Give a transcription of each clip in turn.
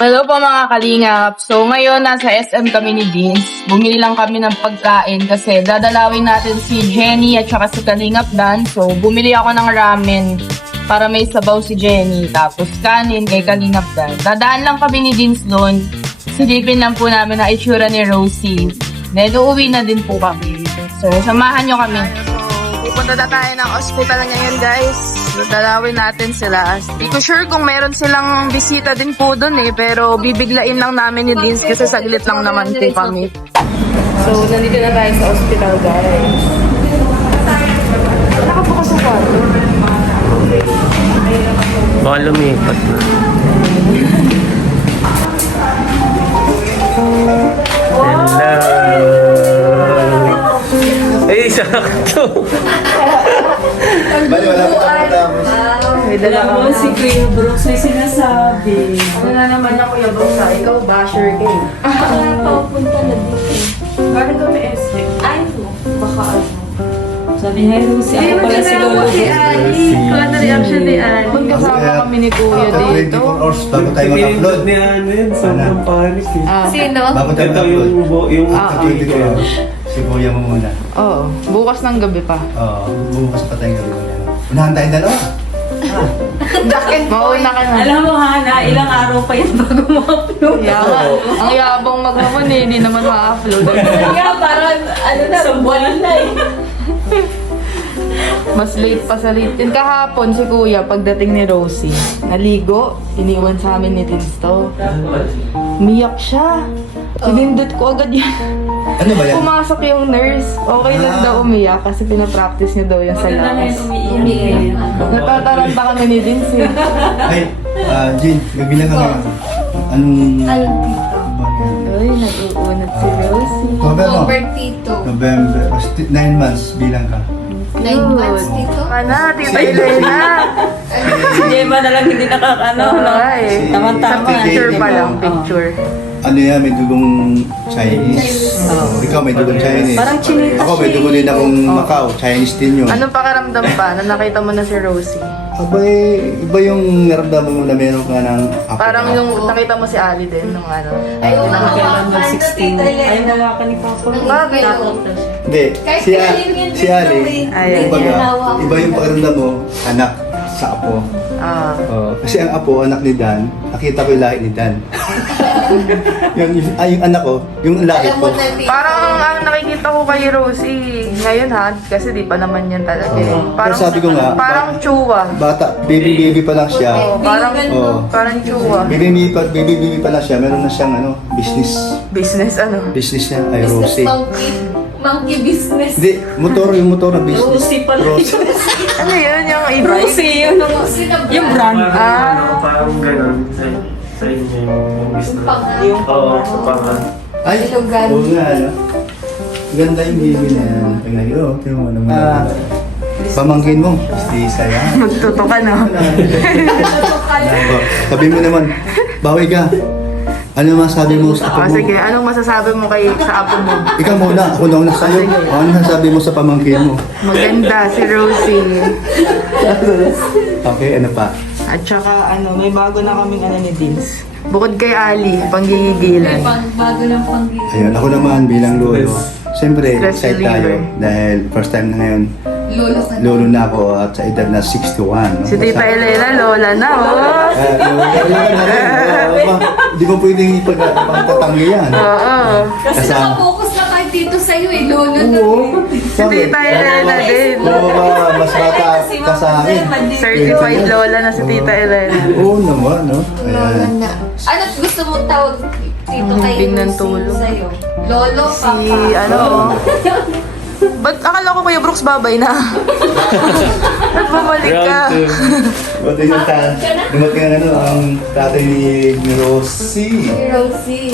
Hello po mga kalingap. So ngayon nasa SM kami ni Vince. Bumili lang kami ng pagkain kasi dadalawin natin si Jenny at saka si Kalingap Dan. So bumili ako ng ramen para may sabaw si Jenny. Tapos kanin kay Kalingap Dan. Dadaan lang kami ni Vince doon. Silipin lang po namin ang itsura ni Rosie. Then uuwi na din po kami. So samahan nyo kami. Pupunta na tayo ng hospital ngayon guys. Dadalawin natin sila. Hindi ko sure kung meron silang bisita din po doon pero bibiglain lang namin ni Vince kasi saglit lang naman po kami. So, nandito na tayo sa hospital guys. Nakabukas sa kwarto. Baka lumipat na. Hello! Ay, sakto! Bali, wala pa tapos. May dala ka. Si Kuya Brooks may sinasabi. Ano na naman yung Kuya Brooks ha? Ikaw, basher ka eh. Papunta na dito. Bakit kami SP? Ay, baka ano. Sabi niya, Lucy, ako pala si Lolo. Wala na reaction ni Ali. Kung kasama kami ni Kuya dito. 24 hours bago tayo mag-upload. ni Anen, sobrang panic eh. Sino? Bago tayo Ito mag-upload. yung 24 hours. Si Kuya mo muna. Oo, bukas ng gabi pa. Oo, bukas pa tayong gabi muna. Unahan tayong dalawa. Mauna ka na. Alam mo, Hana, ilang araw pa yan bago ma-upload. Yaman. Ang yabang magmamon hindi naman ma-upload. Kaya parang, ano na, buwan na eh. Mas late pa sa late. Yung kahapon si Kuya, pagdating ni Rosie, naligo, iniwan sa amin ni Tinsto. Umiyak siya. Pinindot ko agad yan. Ano ba yan? Pumasok yung nurse. Okay lang daw umiyak kasi pinapractice niya daw yung sa labas. Umiiyak. Natataranta kami ni Vince eh. Ay, Jean, gabilang ka ngayon. Anong... Uy, nag-uunat si Rosie. November. Tito. November. 9 months bilang ka. 9 months, Tito. Ana, Tita Elena. Si Gemma na lang hindi nakakano. no? Ay, Tama-tama. sa picture pa lang, picture. Ano yan, may dugong Chinese. Ikaw may dugong Chinese. Parang chinita Ako may dugo din akong Macau. Chinese din yun. Anong pakaramdam pa na nakita mo na si Rosie? Abay, iba yung naramdaman mo na meron ka ng apo. Parang yung nakita mo si Ali din nung ano. Ay, Kailan mag-16. Ay, nawakan ni Papa. Bakit? Hindi, si Ali, Ay, kumbaga, iba yung pakiramdam mo, anak sa apo. Ah. Kasi ang apo, anak ni Dan, nakita ko yung lahi ni Dan. yung anak ko, yung lahi Alam ko. mo na, Tito. Parang ang nakikita ko kay Rosie ngayon ha, kasi di pa naman yan talaga eh. Pero sabi ko nga, parang tsuwa. Bata, baby pa lang siya. Parang, Oo. parang tsuwa. Baby pa lang siya, meron na siyang business. Business ano? Business niya, ay Business Rosie. monkey. Monkey business. Hindi, yung motor na business. Rosie pala. Rosie. Ano yun? Yung e-bike? Rosie, yung brand. Parang ganun sa inyo yung business. Yung Oo, sa pangan. Ay, Ilogan. oo nga, ano. Ganda yung baby na yan. Tingnan nyo, tingnan mo naman. Pamangkin mo, istisa yan. Magtuto ka no? Sabi mo naman, bawi ka. Ano masabi mo sa apo mo? Sige, anong masasabi mo sa apo mo? Ikaw muna, ako na una sa'yo. Ano masasabi mo sa pamangkin mo? Maganda si Rosie. Okay, ano pa? At saka may bago na kaming ni Vince. Bukod kay Ali, panggigigilan. Bago ng panggil. Ayun, ako naman bilang lolo. Siyempre, Stress excited tayo reliever. dahil first time na ngayon, Lolo ka na. lolo na ako at sa edad na 61. No? Si Tita Elena, lola na oh. Hindi mo pwedeng ipagtatanggi yan. Oo. Kasi Kasama. nakafocus na kahit dito sa'yo eh. Lolo na. Oo. Si Tita Elena din. Oo ba, mas bata ka sa akin. Certified lola na si Tita Elena. Oo naman, no? Lolo Ayan. na. Ano gusto mo tawag dito kay Bing ng Lucy tulong. sa'yo? Lolo, Si papa. Ba't akala ko Kuya Brooks babay na? Ba't bumalik ka? Dumating ang tatay ni Rosie. Si Rosie.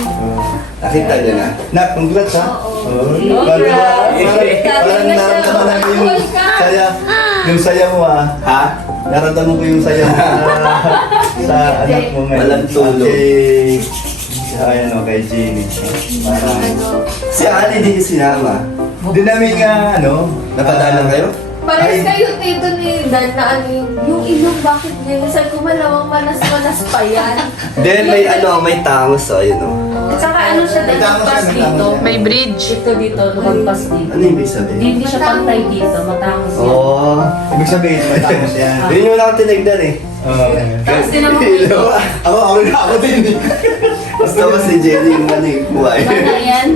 Nakita niya na. Nak, congrats ha. Oo. Parang na siya. naramdaman namin yung Cool ka. saya. Yung saya mo ha. Naramdaman ko yung saya mo sa anak mo ngayon. Walang tulog. Kay Jenny. Parang, Ano? si Ali di sinama. Di namin nga, napadala kayo? Pares kayo dito ni Dan na ano yung ilong bakit ganyan? Sabi ko malamang manas-manas pa yan. Then may may tangos yun At saka ano siya, May tama lumagpas siya, may dito. tama siya. May bridge. Ito dito, lumagpas dito. Ano yung ibig sabihin? Hindi siya pantay dito, matangos yan. Oo. Ibig sabihin, may tama siya. Yun yung wala akong tinignan eh. Tapos din naman dito. Ako din. Basta ba si Jenny yung buhay.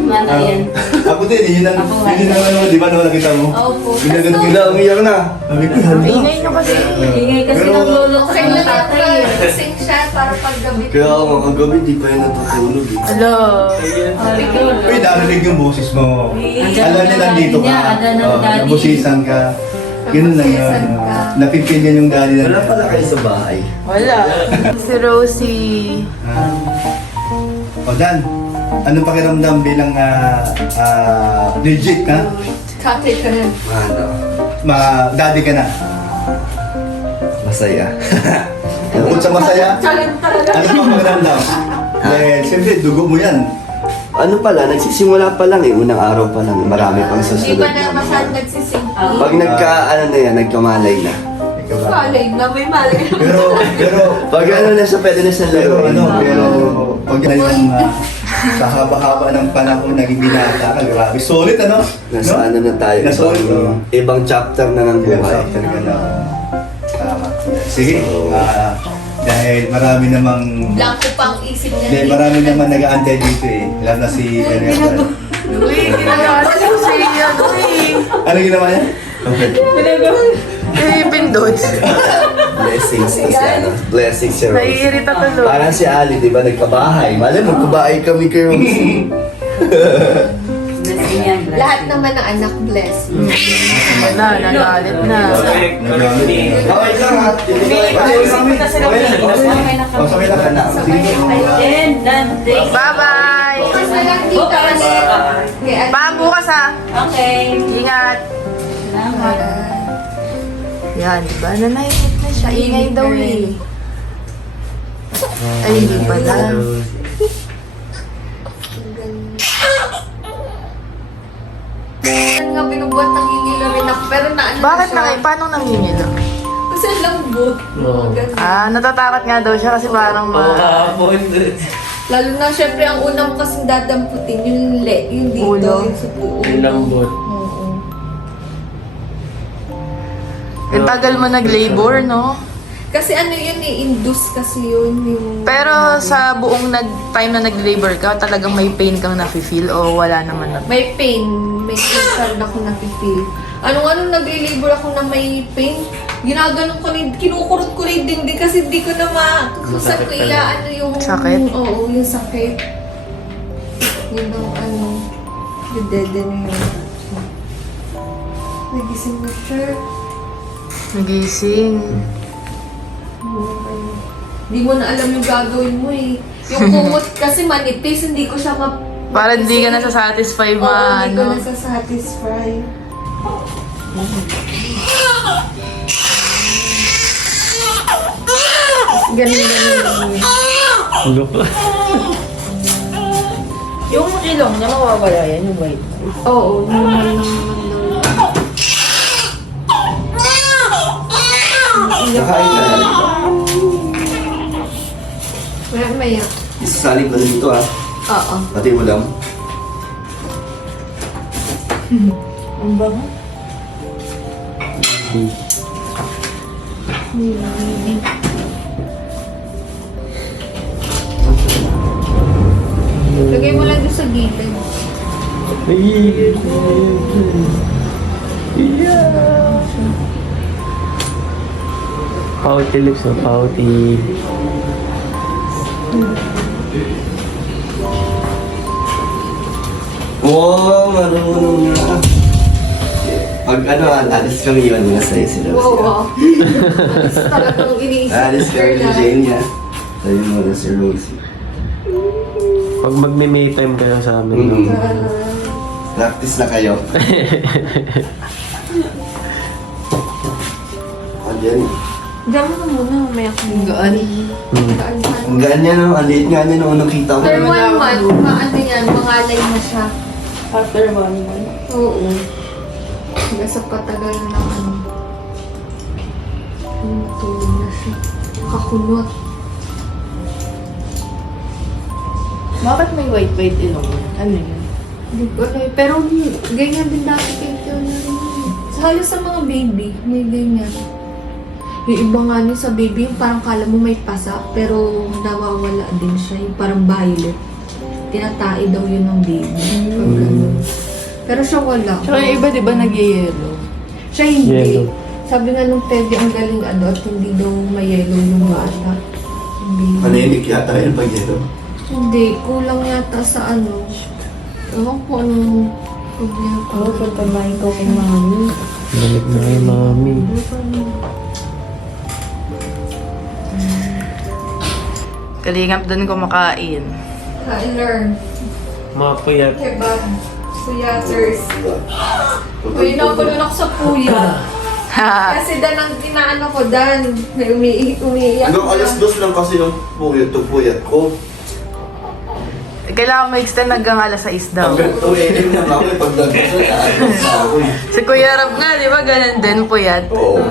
Mana yan. Ako din, yun ang ano, di ba no, nakita mo? Opo. Ginagano Bigla umiyak na. Sabi ko, hala. Ingay nyo kasi. Ingay kasi Pero- ng lolo ko Okay sa lang tatay eh. yan. Sing siya para paggabi. Kaya ako kagabi di pa yun natutulog eh. Hello. Uy, narinig yung boses mo. Nandiyan Alam na niya daddy nandito ka. niya, ada ng daddy. Nabusisan ka. Ganun lang yun. Nabusisan ka. Napipilian yung daddy na. Wala pala kayo sa bahay. Wala. Si Rosie. O Dan, anong pakiramdam bilang legit ka? Tatay ka rin. Ano? Daddy ka na. Masaya. Bukod sa masaya, Talent talaga. ano pang pakiramdam? Eh, siyempre, dugo mo yan. Ano pala, nagsisimula pa lang eh. Unang araw pa lang. Marami pang Hindi susunod. pa na masyadong nagsisimpi. Pag nagkamalay na. Ikaw ba? Malay na, may malay na. Pero, Pag ano na siya, pwede na siya pero laruin. pero, pag na yung sa haba-haba ng panahon naging binata ka, grabe. Solid, ano? Nasa ano na tayo. Nasa Ibang chapter na ng buhay. Tama. Sige, dahil marami namang Blanco pang isip niya. Hindi, marami naman nag-aantay dito eh. Lalo na si Daniel. Uy, ginagawa ko si ano eh. Ano ginawa niya? Okay. Eh, pindot. Blessings kasi ano. Blessings si Rose. Naiirita tuloy. Parang si Ali, di ba, nagkabahay. Malay, magkabahay kami kay Rose. Blessing yan, blessing. Lahat naman ng anak bless. Wala, nagalit na. Okay lang ha. O, sabay lang ka. Sige. And then, Bye-bye! Bukas na lang dito kasi. Kaya Bye bukas ha! Okay. Ingat! Salamat. Yan, di ba? Nanahimik na siya. Ingay daw eh. Ay, hindi pala. Ano nga binubuhat ng hingilo rin ako. Pero naano Bakit na siya. paano nangingila? Kasi lambot. Oo. Ganun. Natatakot nga daw siya kasi parang Lalo na syempre ang una mo kasing dadamputin yung yung dito, Ulo. yung sa puo. Yung lambot. Oo. Ang tagal mo nag-labor, no? Kasi ano yun induce kasi yun yung... Pero sa buong time na nag-labor ka, talagang may pain kang nafe-feel o wala naman na? May pain. May pain ako nafe-feel. Anong nag-labor ako na may pain, ginaganon ko rin, kinukurot ko rin din kasi di ko na kung saan ko ano yung... Sakit? Oo, yung sakit. Yun ang yung dede na yun. Nagising na siya. Nagising. Di mo na alam yung gagawin mo eh. Yung kumot kasi manipis, hindi ko siya Para hindi ka nasa-satisfy Oo, hindi ko ano? nasa-satisfy. Ganun. Yung ilong niya, mawawala yan, yung white. Oo, naman. Nakain ka na. Maya. Isasalib na dito ha. Oo. Pati mo lang. Ang bago? Lagay mo lang doon sa gilid. Pouty lips o pouty. Wow, marunong na. Pag alis kami yun muna sa'yo si Rose. Wow, wow. Alis talagang iniisip. Alis kami ni Jane niya. Sa'yo muna si Rosie. Pag magme-may time kayo sa amin. no? Practice na kayo. Andiyan. Diyan mo na muna, may ako. Gaan. Ang gaan niya no, ang liit nga niya nung nakita ko. After 1 month, maano yan, mangalay na siya. After 1 month. Oo. Nasa patagal na ano. Tulog na siya. Kakulot. Bakit may white ilong? Ano yun? Hindi ko alam. Pero ganyan din dati kay Teo na rin. Halos sa mga baby, may ganyan. Yung iba nga niya sa baby, yung parang kala mo may pasa, pero nawawala din siya. Yung parang violet. Tinatai daw yun ng baby. Pag ganun. Pero siya wala. Tsaka yung iba, di ba, nag-yellow? Siya hindi. Yellow. Sabi nga nung Teddy, ang galing at hindi daw may-yellow yung bata. Hindi. Manimik yata yun pag ito. Hindi, kulang yata sa ano. Ewan ko anong problema. Oo, pagkabahin ko kay mami. Balik na kay mami. Kalingap doon kumakain. Kain-learn. Mga puyat. Kebab. Puyaters. Uy, nakulun ako sa puya. Kasi dan ang inaano ko, Dan. Umiiyak. Hanggang alas 2 lang kasi yung puyat ko. Kailangan ma-extend hanggang alas 6 daw. Hanggang 2 AM lang ako eh. Pag nag-gasol, aalis na ako eh. Si Kuya Rab nga, di ba, ganun din, puyat. Oo.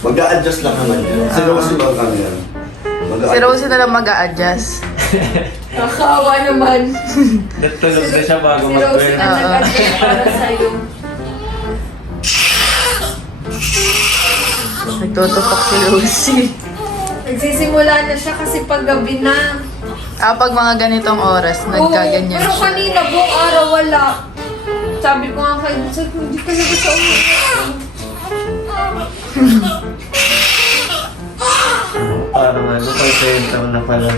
Mag-a-adjust lang naman yan. Sino kasi ba kami yan? Si Rosie na lang mag-a-adjust. Nakakawa naman. Natulog na siya bago Si Rosie na mag-12. nag-adjust para sa'yo. Nagtututok si Rosie. Nagsisimula na siya kasi pag gabi na. Pag mga ganitong oras, nagkaganyan Pero siya. kanina, buong araw wala. Sabi ko nga kay Dusay, hindi talaga siya umiyak. Parang ano, 5 na pala.